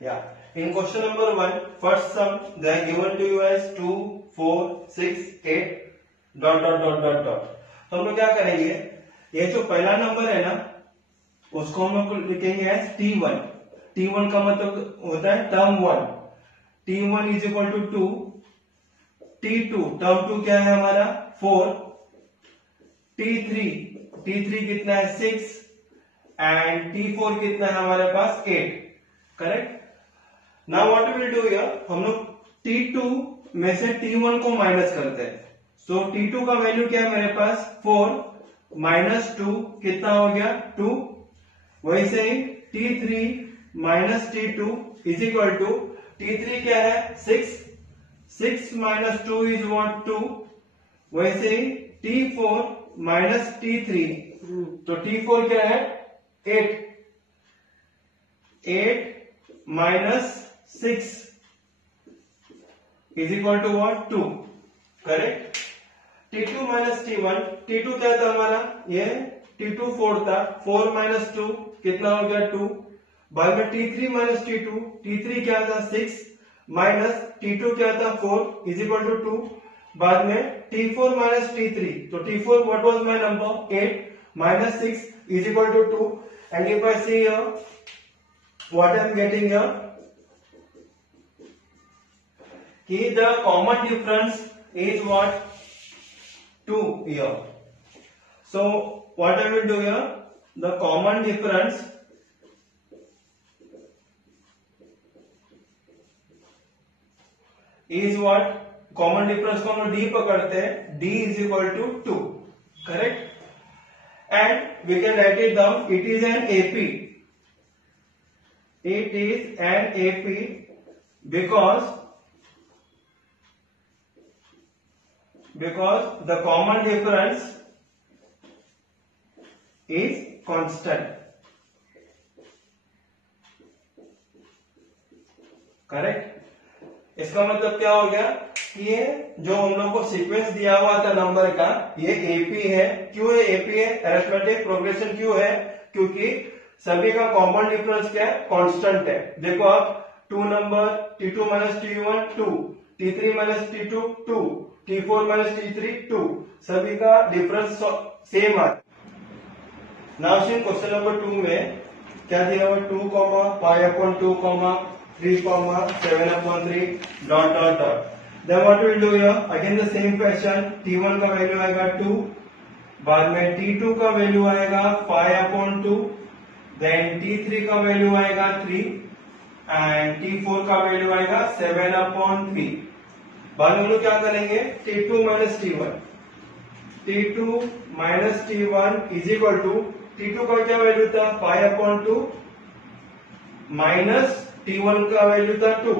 Yeah. In question number 1, first sum they are given to you as 2, 4, 6, 8 dot dot dot dot dot. तो हम लोग क्या करेंगे, ये जो पहला नंबर है ना उसको हम लोग लिखेंगे एज T1। T1 का मतलब होता है term 1। T1 is equal to 2। T2 term 2 क्या है हमारा 4। T3 कितना है 6 एंड T4 कितना है हमारे पास 8। Correct. Now what will do here, हम लोग T2 में से T1 को माइनस करते हैं। सो T2 का वैल्यू क्या है मेरे पास 4 माइनस 2 कितना हो गया 2। वैसे ही T3 minus T2 is equal to T3 क्या है 6 माइनस 2 इज व्हाट 2। वैसे ही T4 माइनस T3 तो T4 क्या है 8 minus 6 is equal to what 2। Correct. T2 minus T1, T2 क्या था हमारा ये T2 4 था। 4 माइनस 2 कितना हो गया 2। बाद में T3 माइनस T2, T3 क्या था 6 माइनस T2 क्या था 4 इज इक्वल टू 2। बाद में T4 माइनस T3, तो T4 what was my number 8 minus 6 is equal to 2। And if I see here what I am getting here कि the common difference is what 2 here. So what I will do here, the common difference is what, common difference को हम लोग D पकड़ते हैं, D is equal to 2. Correct. And we can write it down, it is an AP. It is an AP because the common difference is constant. Correct. इसका मतलब क्या हो गया कि ये जो हम लोग को सीक्वेंस दिया हुआ था नंबर का ये एपी है। क्यों है एपी है, अरिथमेटिक प्रोग्रेशन क्यों है, क्योंकि सभी का कॉमन डिफरेंस क्या है कांस्टेंट है। देखो आप 2 number T2 minus T1 2, T3 minus T2 2, T4 minus T3 2, सभी का डिफरेंस सेम आ। नाउ सी क्वेश्चन नंबर 2 में क्या दिया हुआ 2, 5/2, 3, 7/3 dot dot dot. Then what will do here, again the same question. T1 का वैल्यू आएगा 2, बाद में T2 का वैल्यू आएगा 5/2, देन T3 का वैल्यू आएगा 3 एंड T4 का वैल्यू आएगा 7/3। बाद में हम लोग क्या करेंगे T2 minus T1, T2 minus T1 is equal to T2 का क्या वैल्यू था 5/2 माइनस T1 का वैल्यू था 2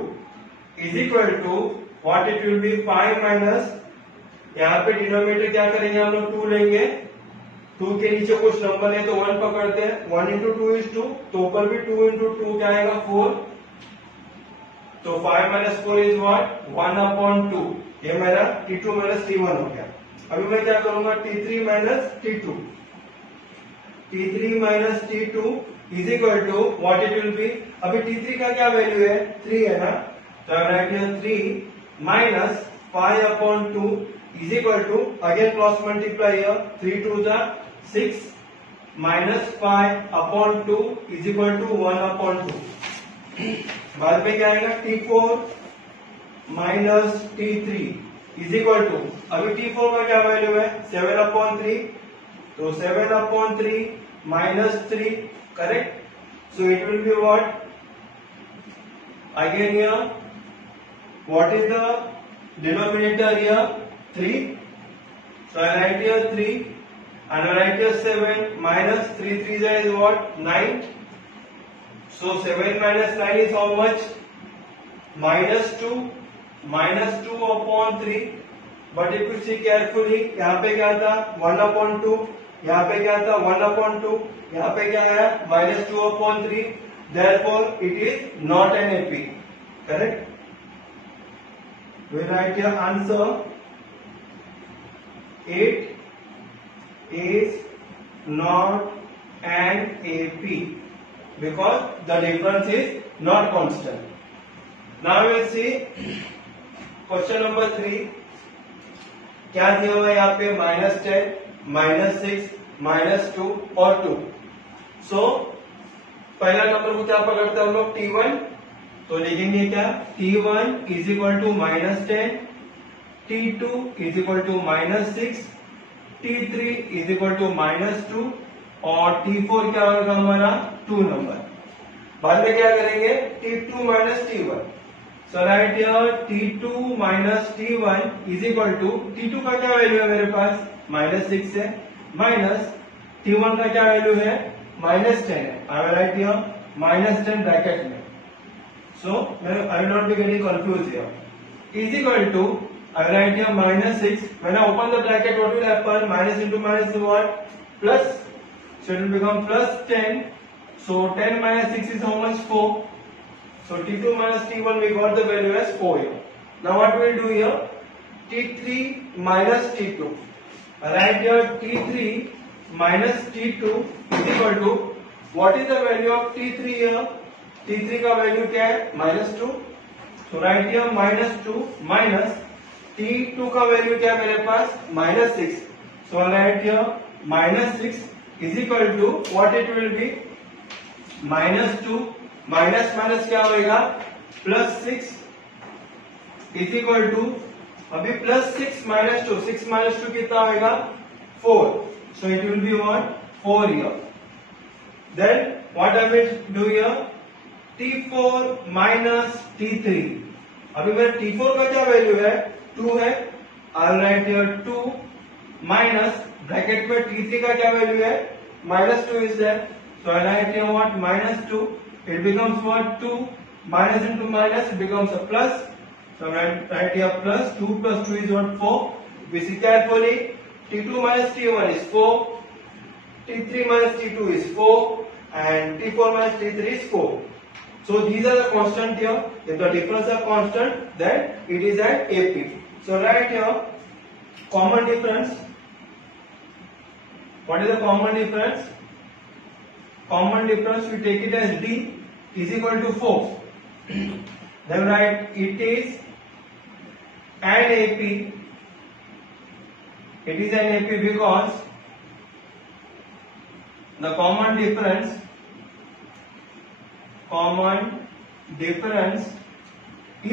is equal to what it will be 5 minus, यहाँ पे डिनोमिनेटर क्या करेंगे हम लोग 2 लेंगे। 2 के नीचे कुछ नंबर है तो 1 पकड़ते हैं। 1 इंटू 2 इज 2, तो ऊपर भी 2 इंटू 2 क्या आएगा 4। तो 5 माइनस 4 इज व्हाट 1/2। ये मेरा T2 माइनस T1 हो गया। अभी मैं क्या करूंगा T3 minus T2, T3 minus T2 is equal to what it will be. अभी T3 का क्या वैल्यू है 3 है ना, तो right here 3 minus 5/2 is equal to again cross multiply here 3 2 जा 6 माइनस 5/2 इज इक्वल टू 1/2। बाद में क्या आएगा T4 minus T3 is equal to, अभी T4 का क्या वैल्यू है 7/3, तो 7/3 minus 3। Correct. So it will be what again here what is the denominator here 3, so I write here 3 and I write here 7 minus 3 3 is what 9. So 7 minus 9 is how much? Minus 2 upon 3. But if you see carefully, यहाँ पे क्या था 1/2, यहाँ पे क्या था 1/2, यहाँ पे क्या है -2/3. Therefore, it is not an AP. Correct? We write here answer. 8 is not an AP because the difference is not constant. Now we will see question number 3. क्या दिया हुआ है यहाँ पे -10, -6, -2 और 2. सो पहला नंबर को क्या पकड़ते हैं हम लोग T1, तो लिखेंगे क्या T1 is equal to -10, T2 is equal to -6, T3 is equal to -2 और T4 क्या होगा हमारा 2 नंबर. बाद में क्या करेंगे T2 minus T1. So right here T2 minus T1 is equal to T2 का क्या वैल्यू है मेरे पास -6 है, माइनस T1 का क्या वैल्यू है -10 है. I will write here -10 bracket में. So I will not be getting confuse here. Is equal to I will write here -6. When I open the bracket, what will happen? Minus into minus is what? Plus. So it will become plus 10. So 10 minus 6 is how much? 4. So T2 minus T1, we got the value as 4 here. Now what we will do here? T3 minus T2. I write here T3 minus T2 is equal to, what is the value of T3 here? T3 का value क्या है? -2. So write here -2 minus T2 का value क्या है मेरे पास -6. So right here -6 is equal to what it will be -2 minus minus क्या होगा +6 इज इक्वल टू अभी +6 -2, 6 -2 कितना होगा 4. So it will be what 4 here. Then what I will do here T4 minus T3. अभी मेरे T4 का क्या value है 2 है. I'll write here 2 minus bracket में T3 का क्या वैल्यू है -2 is there. So I write here what -2. It becomes what 2 minus into minus it becomes a plus. So I write here plus 2 plus 2 is what 4. We see carefully T2 minus T1 is 4, T3 minus T2 is 4 and T4 minus T3 is 4. So these are the constant here. If the difference are constant, then it is at AP. So write here common difference. What is the common difference? Common difference we take it as D is equal to 4. Then write it is an AP. It is an AP because the common difference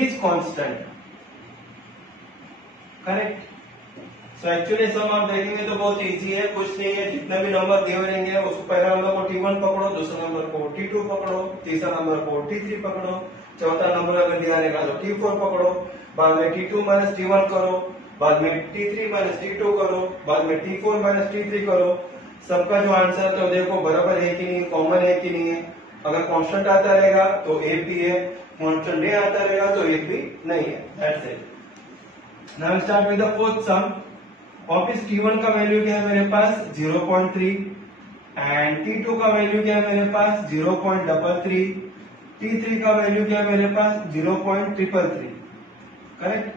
is constant. Correct. So actually sum आप देखेंगे तो बहुत easy है, कुछ नहीं है. जितने भी नंबर दिए रहेंगे उसको पहला नंबर को T1 पकड़ो, दूसरा नंबर को T2 पकड़ो, तीसरा नंबर को T3 पकड़ो, चौथा नंबर अगर दिया रहेगा तो T4 पकड़ो, बाद में T2 माइनस T1 करो, बाद में T3 माइनस T2 करो, बाद में T4 माइनस T3 करो. सबका जो आंसर है तो देखो बराबर है कि नहीं, कॉमन है कि नहीं है. अगर कांस्टेंट आता रहेगा तो AP है, कांस्टेंट नहीं आता रहेगा तो AP नहीं है. That's it. Now start with the fourth सम. वापिस T1 का वैल्यू क्या है मेरे पास 0.3 एंड T2 का वैल्यू क्या है मेरे पास 0.33, T3 का वैल्यू क्या है मेरे पास 0.333. Correct.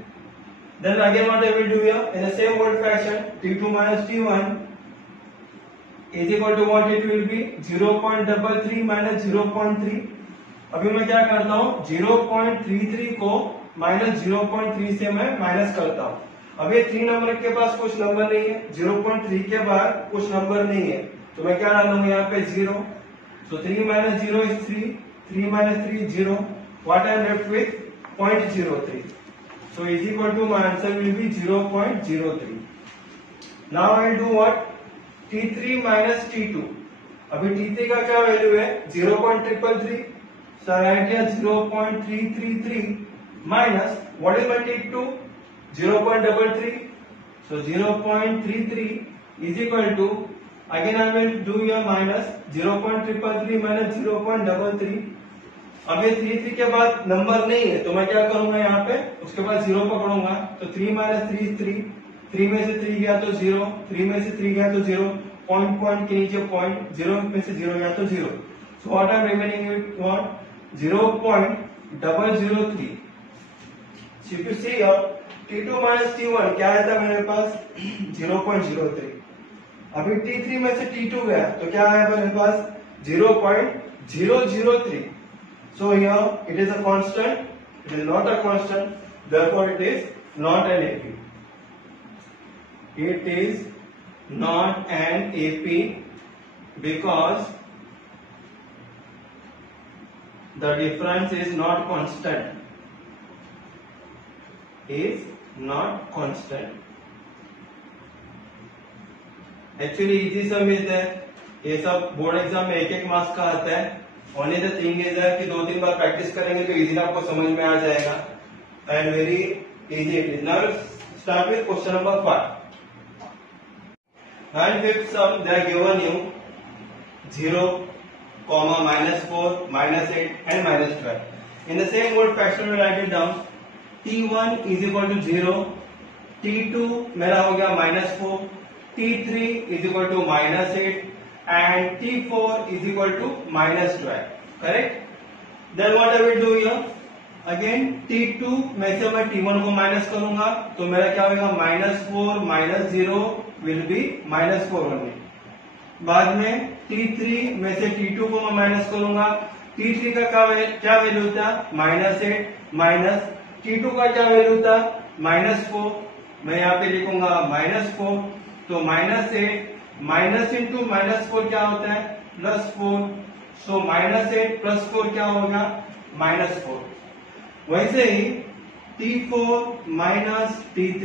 Then again what I will do here in the same old fashion T2 minus T1 is equal to what it will be 0.33 minus 0.3. अभी मैं क्या करता हूँ 0.33 को -0.3 से मैं माइनस करता हूँ. अभी 3 नंबर के पास कुछ नंबर नहीं है, 0.3 के बाद कुछ नंबर नहीं है, तो मैं क्या डालूंगा यहाँ पे 0. सो 3 minus 0 is 3, 3 minus 3 is 0. What I am left with 0.03. So is equal to my answer will be 0.03. Now I will do what? T3 minus T2. अभी T3 का क्या वैल्यू है 0.333. So I write here 0.333 minus what is my T2 0.33. So 0.33 is equal to, again I will do here minus 0.333 minus 0.33. अभी 33 के बाद number नहीं है तो मैं क्या करूंगा यहाँ पे उसके बाद 0 पकड़ूंगा. तो 3 minus 3 is 3, 3 में से 3 गया तो 0, 3 में से 3 गया तो 0, पॉइंट के नीचे पॉइंट, 0 में से 0 गया तो 0. So what I M remaining with what 0.003. So if you see here T2 minus T1 क्या आया था मेरे पास 0.03. अभी T3 में से T2 गया तो क्या आया मेरे पास 0.003. So here it is a constant. It is not a constant. Therefore, it is not an AP. It is not an AP because the difference is not constant. Is not constant. Actually, easy sum is there. ये सब board exam में एक एक marks का आता है. Only the thing is that कि 2-3 बार practice करेंगे तो इजीली आपको समझ में आ जाएगा. And very easy it is. Now start with question number 5. And fifth sum, they are given you 0, -4, -8 and -12. In the same word fraction में write it down. T1 is equal to 0, T2 मेरा हो गया -4, T3 is equal to -8 and T4 is equal to -12. Correct? Then what I will do here? Again T2 में से मैं T1 को minus करूंगा तो मेरा क्या होगा? -4 -0 will be -4 only. बाद में T3 में से T2 को मैं माइनस करूंगा. T3 का क्या वैल्यू था? -8 माइनस T2 का क्या वैल्यू था? -4. मैं यहाँ पे लिखूंगा -4. तो -8 माइनस इंटू -4 क्या होता है? +4. सो -8 +4 क्या होगा? -4. वैसे ही T4 minus T3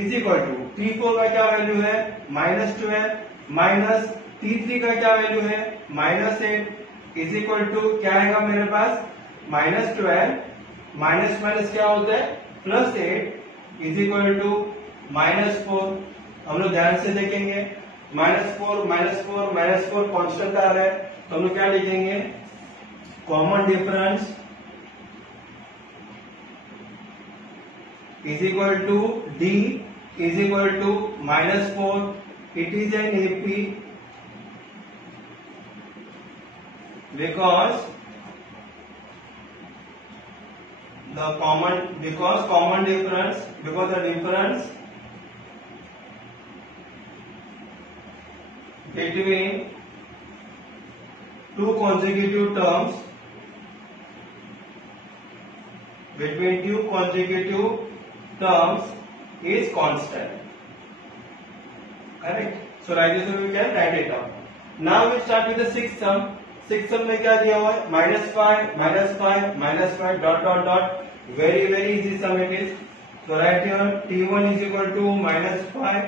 is equal to T4 का क्या वैल्यू है? -12 माइनस T3 का क्या वैल्यू है? -8 इज इक्वल टू क्या आएगा मेरे पास? -12 माइनस माइनस क्या होता है? +8 इज इक्वल टू -4. हम लोग ध्यान से देखेंगे. -4 कांस्टेंट आ रहा है तो हम लोग क्या लिखेंगे? Common difference is equal to D is equal to -4. It is an AP because the difference between two consecutive terms is constant. Correct? So like this we can write it down. Now we start with the sixth sum. Sixth sum में क्या दिया हुआ है? -5 dot. Very easy sum it is. So write here T1 is equal to -5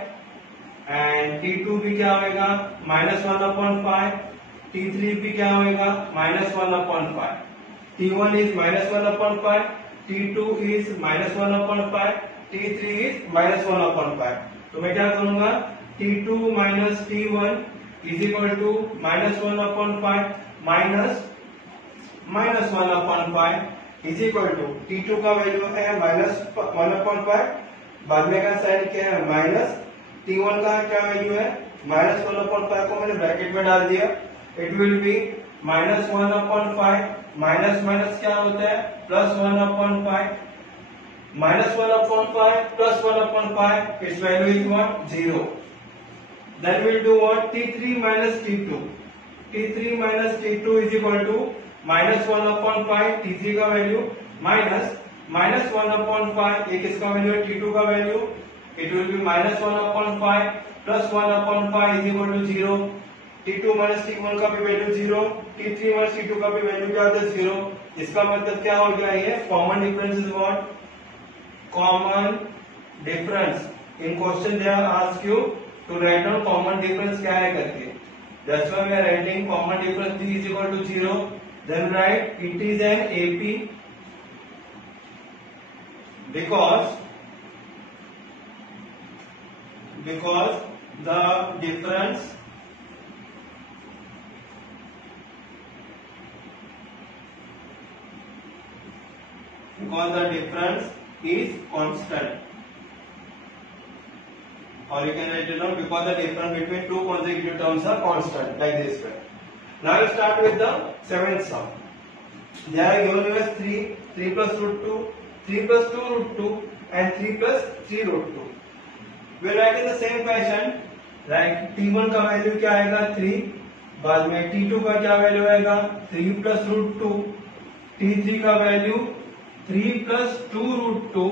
and T2 भी क्या होगा? -1/5. T3 भी क्या होगा? -1/5. T1 is -1/5. T2 is -1/5. T3 is -1/5. तो मैं क्या करूंगा? T2 minus T1 is equal to -1/5 minus -1/5 is equal to T2 का वैल्यू है -1/5. बाद में का साइन क्या है? माइनस. T1 का क्या वैल्यू है? -1/5 को मैंने ब्रैकेट में डाल दिया. It will B -1/5 minus minus क्या होता है? +1/5. -1/5 +1/5 its value is what? 0. Then we'll do what? T3 minus T2. T3 minus T2 is equal to -1/5. T3 का वैल्यू माइनस -1/5. एक इसका वैल्यू है T2 का value. It will be -1/5 +1/5 is equal to 0. T2 minus T1 का भी value 0. T3 minus T2 का भी value क्या होता है? 0. इसका मतलब क्या हो गया? ये common difference is what? Common difference. In question they are ask you to write down common difference क्या है करके. That's why we are writing common difference D is equal to 0. Then write it is an AP because the difference is constant. Or you can write it down because the difference between two consecutive terms are constant, like this way. Now you start with the seventh sum. They are given you as 3 plus root 2, 3 plus 2 root 2 and 3 plus 3 root 2. We will write in the same fashion. Like T1 का value क्या आएगा? 3. बाद में T2 का क्या value आएगा? 3 plus root 2. T3 का value 3 plus 2√2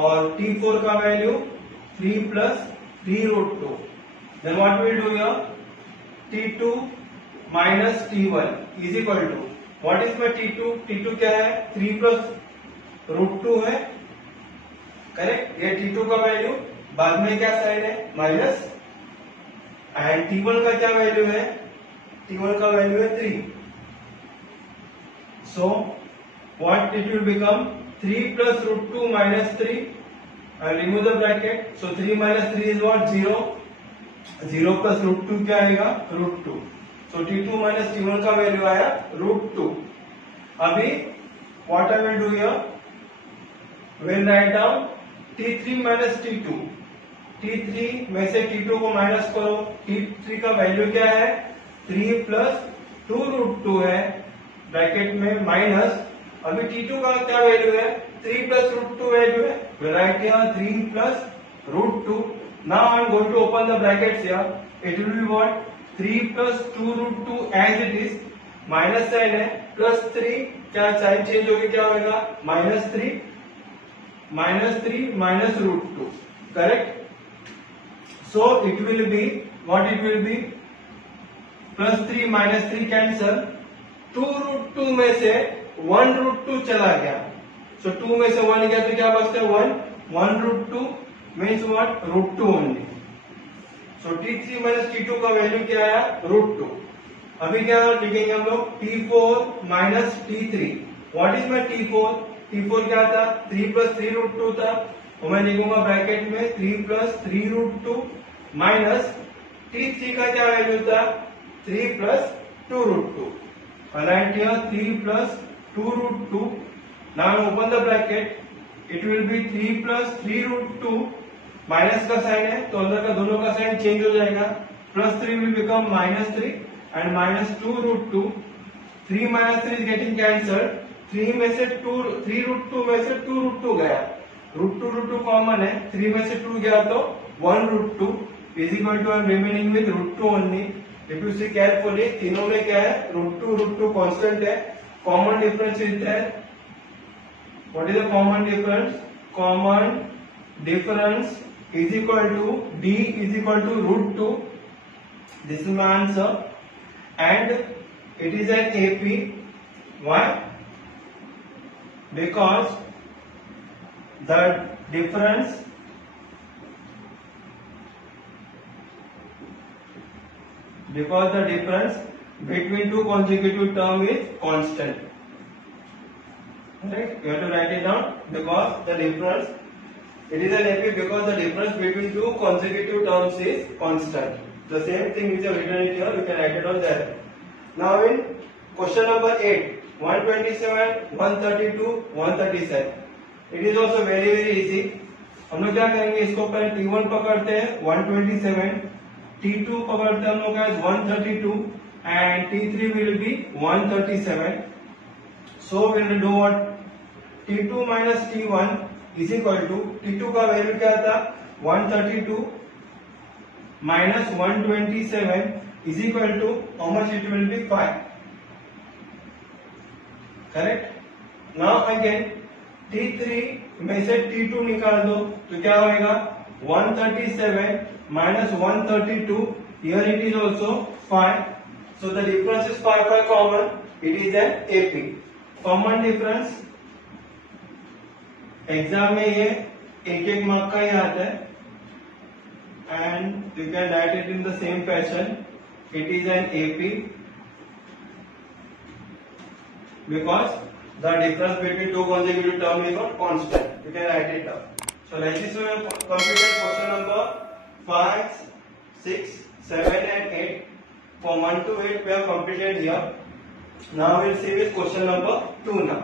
और T4 का value 3 plus 3√2. Then what we will do here? T2 minus T1 is equal to, what is my T2? T2 क्या है? 3 प्लस √2 है, करेक्ट. ये T2 का वैल्यू, बाद में क्या साइन है? माइनस. एंड T1 का क्या वैल्यू है? T1 का वैल्यू है 3. So what it will become? 3 plus √2 minus 3 and remove the bracket. So 3 minus 3 is what? 0. 0 plus √2 क्या आएगा? √2. So T2 minus T1 का वैल्यू आया √2. अभी what I will do here? We'll write down T3 minus T2. T3 में से T2 को minus करो. T3 का वैल्यू क्या है? 3 प्लस 2√2 है, ब्रैकेट में माइनस. अभी T2 का क्या वैल्यू है? 3 प्लस √2 वैल्यू है. We'll write here 3 plus √2. Now I'm going to open the brackets here. It will be what? 3 plus 2√2 as it is. Minus sign है, प्लस 3, क्या साइन चेंज होगी, क्या होगा? -3 minus √2. Correct? So it will be, what it will be? Plus 3 minus 3 cancel. 2√2 में से 1√2 चला गया. So 2 में से 1 गया तो क्या बचता है? 1. 1√2 means what? √2 only. So T3 minus T2 का वैल्यू क्या आया? √2. अभी क्या लिखेंगे हम लोग? T4 minus T3. What is my T4? T4 क्या था? 3 plus 3√2 था. और मैं लिखूंगा ब्रैकेट में 3 plus 3√2 माइनस T3 का क्या वैल्यू था? 3 plus 2√2. Write here 3 plus 2√2. Now open the bracket. It will be 3 plus 3√2. Minus का साइन है तो अंदर का दोनों का साइन चेंज हो जाएगा. Plus 3 will become -3 and minus 2√2. 3 minus 3 is getting cancelled. 3 में से 3√2 में से 2√2 गया. √2 कॉमन है. 3 में से 2 गया तो 1√2 is equal to, I'm remaining with √2 only. If you see carefully, तीनों में क्या है? √2 कांस्टेंट है. Common difference is there. What is the common difference? Common difference is equal to D is equal to √2. This is my answer, and it is an AP. Why? Because the difference between two consecutive terms is constant. Right? You have to write it down. Because the difference, it is an AP because the difference between two consecutive terms is constant. The same thing which I have written it here, you can write it on there. Now in question number 8, 127, 132, 137. It is also very easy. हम लोग क्या करेंगे? इसको पहले T1 पकड़ते हैं 127, T2 पकड़ते हैं हम लोग का 132 and T3 will be 137. So we will do what? T2 minus T1 is equal to, T2 का वैल्यू क्या था? 132 minus 127 is equal to, how much it will be? 5. Correct? Now again T3 में से T2 निकाल दो तो क्या होगा? 137 minus 132. Here it is also 5. So the difference is 5 common. It is an AP. Common difference exam में ये एक मार्क का ही आता है, and you can write it in the same fashion. It is an AP because the difference between two consecutive term is not constant. You can write it down. So like this we have completed question number 5, 6, 7 and 8. From 1 to 8 we have completed here. Now we'll see with question number 2 now.